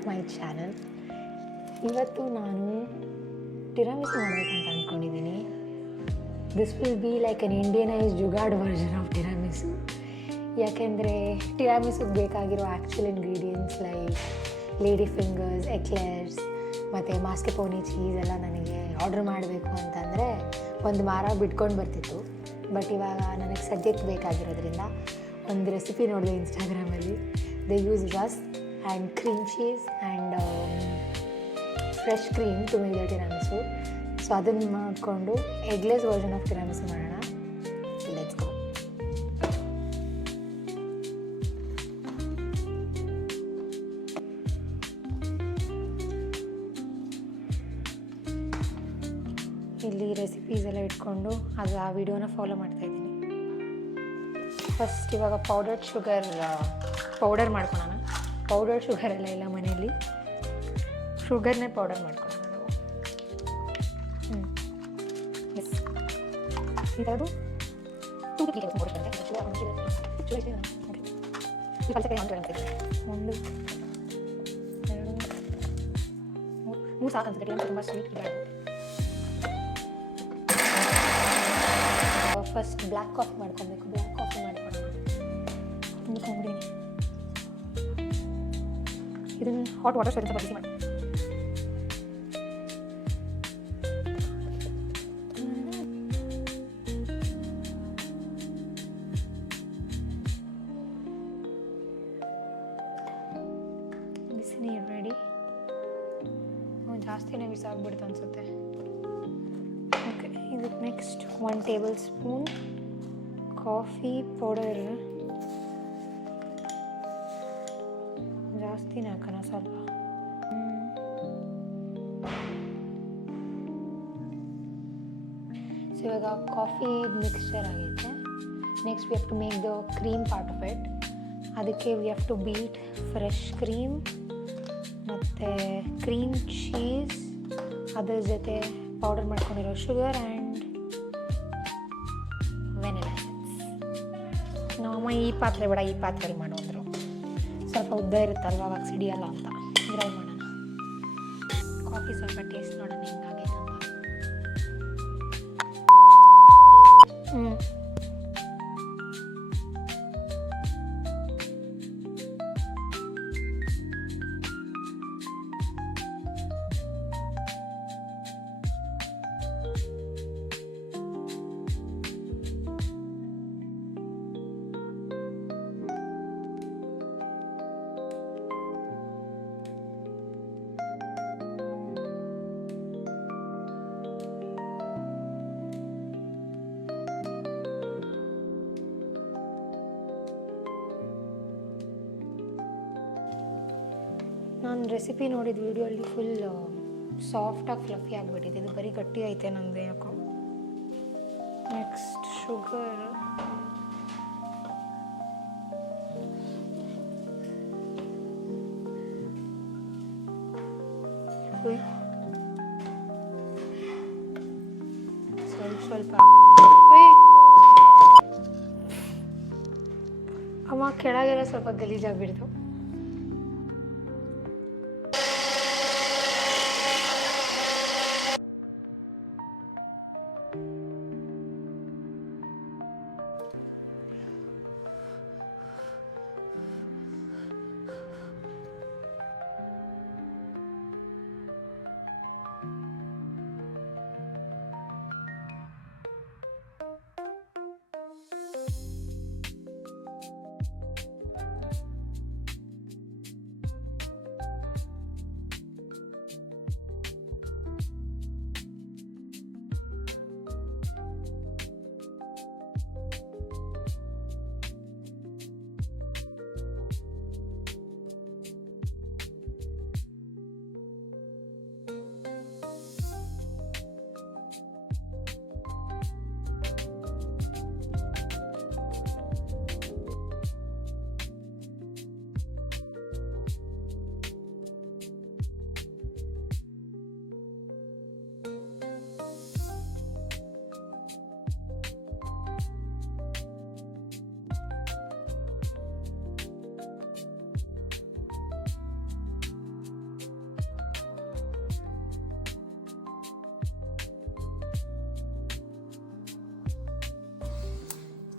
To my channel. ಇವತ್ತು ನಾನು tiramisu ಮಾಡಬೇಕಂತ ಅಂದ್ಕೊಂಡಿದ್ದೀನಿ. This will be like an Indianise jugaad version of tiramisu. ಯಾಕೆಂದರೆ ಟಿರಾಮಿಸುಗೆ ಬೇಕಾಗಿರೋ actual ingredients like lady fingers, eclairs ಮತ್ತು ಮಾಸ್ಕೆಪೋನಿ ಚೀಸ್ ಎಲ್ಲ ನನಗೆ ಆರ್ಡ್ರ್ ಮಾಡಬೇಕು ಅಂತಂದರೆ ಒಂದು ವಾರ ಬಿಟ್ಕೊಂಡು ಬರ್ತಿತ್ತು. ಬಟ್ ಇವಾಗ ನನಗೆ ಸದ್ಯಕ್ಕೆ ಬೇಕಾಗಿರೋದ್ರಿಂದ ಒಂದು ರೆಸಿಪಿ ನೋಡಿದೆ ಇನ್ಸ್ಟಾಗ್ರಾಮಲ್ಲಿ. They use rusk and cream cheese and fresh cream to make the tiramisu. So ಅದನ್ನು ಮಾಡಿಕೊಂಡು ಎಗ್ಲೆಸ್ ವರ್ಷನ್ ಆಫ್ ಟಿರಾಮಿಸು ಮಾಡೋಣ. Let's go. ಇಲ್ಲಿ ರೆಸಿಪೀಸ್ ಎಲ್ಲ ಇಟ್ಕೊಂಡು ಅದು ಆ ವಿಡಿಯೋನ ಫಾಲೋ ಮಾಡ್ತಾಯಿದ್ದೀನಿ. ಫಸ್ಟ್ ಇವಾಗ ಪೌಡರ್ ಮಾಡ್ಕೊಳ್ಳೋಣ. ಪೌಡರ್ ಶುಗರ್ ಎಲ್ಲ ಇಲ್ಲ ಮನೆಯಲ್ಲಿ, ಶುಗರ್ನೇ ಪೌಡರ್ ಮಾಡ್ಕೊಳ್ಳೋಣ ನಾವು. ಎಸ್, ಇದರದು ಒಂದು 2 ಸಾಕು ಅನ್ಸುತ್ತೆ. ತುಂಬ ಸ್ವೀಟ್ ಇದೆ. ಫಸ್ಟ್ ಬ್ಲ್ಯಾಕ್ ಕಾಫಿ ಮಾಡ್ಕೊಬೇಕು. ಬ್ಲ್ಯಾಕ್ ಕಾಫಿ ಮಾಡ್ಕೊಳ್ಳೋಣ ಅಂದ್ಕೊಂಡಿದ್ದೀನಿ. ಇದನ್ನು ಹಾಟ್ ವಾಟರ್ ಸ್ವಲ್ಪ ಬಿಸಿ ಮಾಡಿ. ಬಿಸಿ ನೀರು ರೆಡಿ. ಜಾಸ್ತಿನೇ ಬಿಸಾಗ್ಬಿಡ್ತು ಅನಿಸುತ್ತೆ. ಓಕೆ, ಇದಕ್ಕೆ next 1 tablespoon coffee powder. ಜಾಸ್ತಿನೇ ಹಾಕೋಣ ಸ್ವಲ್ಪ. ಸೊ ಇವಾಗ ಕಾಫಿ ಮಿಕ್ಸ್ಚರ್ ಆಗೈತೆ. Next we have to make the cream part of it. ಅದಕ್ಕೆ we have to beat fresh cream ಮತ್ತು ಕ್ರೀಮ್ ಚೀಸ್, ಅದ್ರ ಜೊತೆ ಪೌಡರ್ ಮಾಡ್ಕೊಂಡಿರೋ ಶುಗರ್ ಆ್ಯಂಡ್ ವೆನಿಲಾ ಎಸೆನ್ಸ್. ನಮ್ಮಮ್ಮ ಈ ಪಾತ್ರೆ ಬೇಡ, ಈ ಪಾತ್ರೆಯಲ್ಲಿ ಮಾಡು ಅಂದರು. ಸ್ವಲ್ಪ ಉದ್ದ ಇರುತ್ತಲ್ವ, ಅವಾಗ ಸಿಡಿಯಲ್ಲ ಅಂತ ಗ್ರೈಂಡ್ ಮಾಡೋಣ. ಕಾಫಿ ಸ್ವಲ್ಪ ಟೇಸ್ಟ್ ನೋಡೋಣ ಹೆಂಗಾಗೈತೆ ಅಂತ. ನಾನು ರೆಸಿಪಿ ನೋಡಿದ ವಿಡಿಯೋಲ್ಲಿ ಫುಲ್ ಸಾಫ್ಟಾಗಿ ಫ್ಲಫಿ ಆಗಿಬಿಟ್ಟಿದೆ. ಇದು ಬರೀ ಗಟ್ಟಿ ಐತೆ ನಮ್ಮದು ಯಾಕೋ. Next sugar. ಸ್ವಲ್ಪ ಅಮ್ಮ ಕೆಳಗೆಲ್ಲ ಸ್ವಲ್ಪ ಗಲೀಜಾಗಿಬಿಡ್ತು.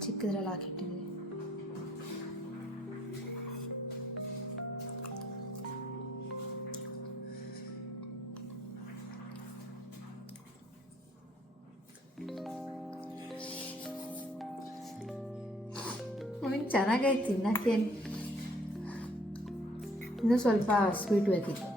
ಚಿಕ್ಕದ್ರಲ್ಲಿ ಹಾಕಿಟ್ಟಿದ್ವಿ. ಚೆನ್ನಾಗೈತೆ ತಿನ್ನಕ್ಕೆ. ಇನ್ನೂ ಸ್ವಲ್ಪ ಸ್ವೀಟ್ ಬೇಕಿತ್ತು.